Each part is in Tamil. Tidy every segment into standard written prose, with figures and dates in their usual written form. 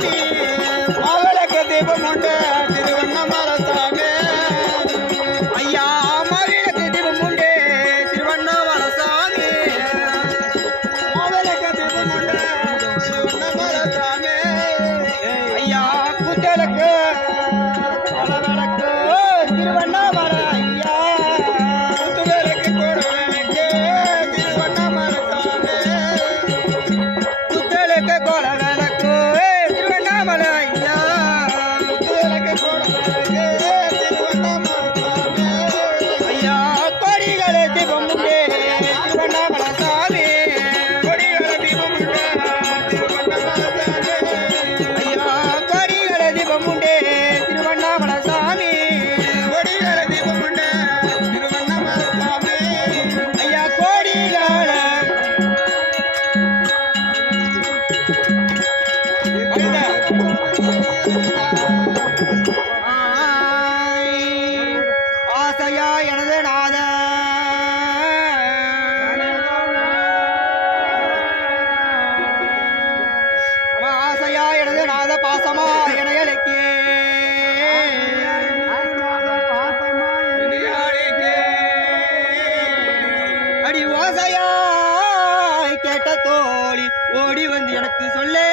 சாமி அவளுக்கு தீபம் உண்டு திருவண்ணாமலை சாமி ஐயா அவளுக்கு தீபம் உண்டு திருவண்ணாமலை சாமி அவளுக்கு தீபம் உண்டு திருவண்ணாமலை சாமி ஐயா குத்தலுக்கு திருவண்ணாமலை ஐயா குத்துதலுக்கு கோடலுக்கு திருவண்ணாமலை சாமி குத்தலுக்கு கோடலுக்கு திருவண்ணாமலை ஐயா குத்துதலுக்கு கோடலுக்கு திருவண்ணாமலை சாமி ஐயா கொடிகளை தீபம் உண்டு திருவண்ணாமலை சாமி கொடிகளை தீபம் உண்டு திருவண்ணாமலை சாமி ஐயா கொடிகளை தீபம் உண்டு திருவண்ணாமலை சாமி கொடிகளை தீபம் உண்டு திருவண்ணாமலை சாமி ஐயா கொடிகளை ஆசையா எனது நாத ஆசையா எனது நாத பாசமா எனையலைக்கே அடி ஓசையாய் கேட்ட தோழி ஓடி வந்து எனக்கு சொல்லே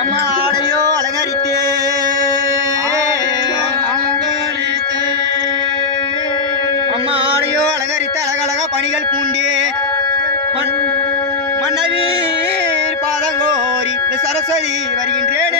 அம்மா ஆடையோ அலங்கரித்தே அம்மா ஆடையோ அலங்கரித்த அழகழகா பணிகள் பூண்டே மன்னவீர் பாதங்கோரி சரஸ்வதி வருகின்றேன்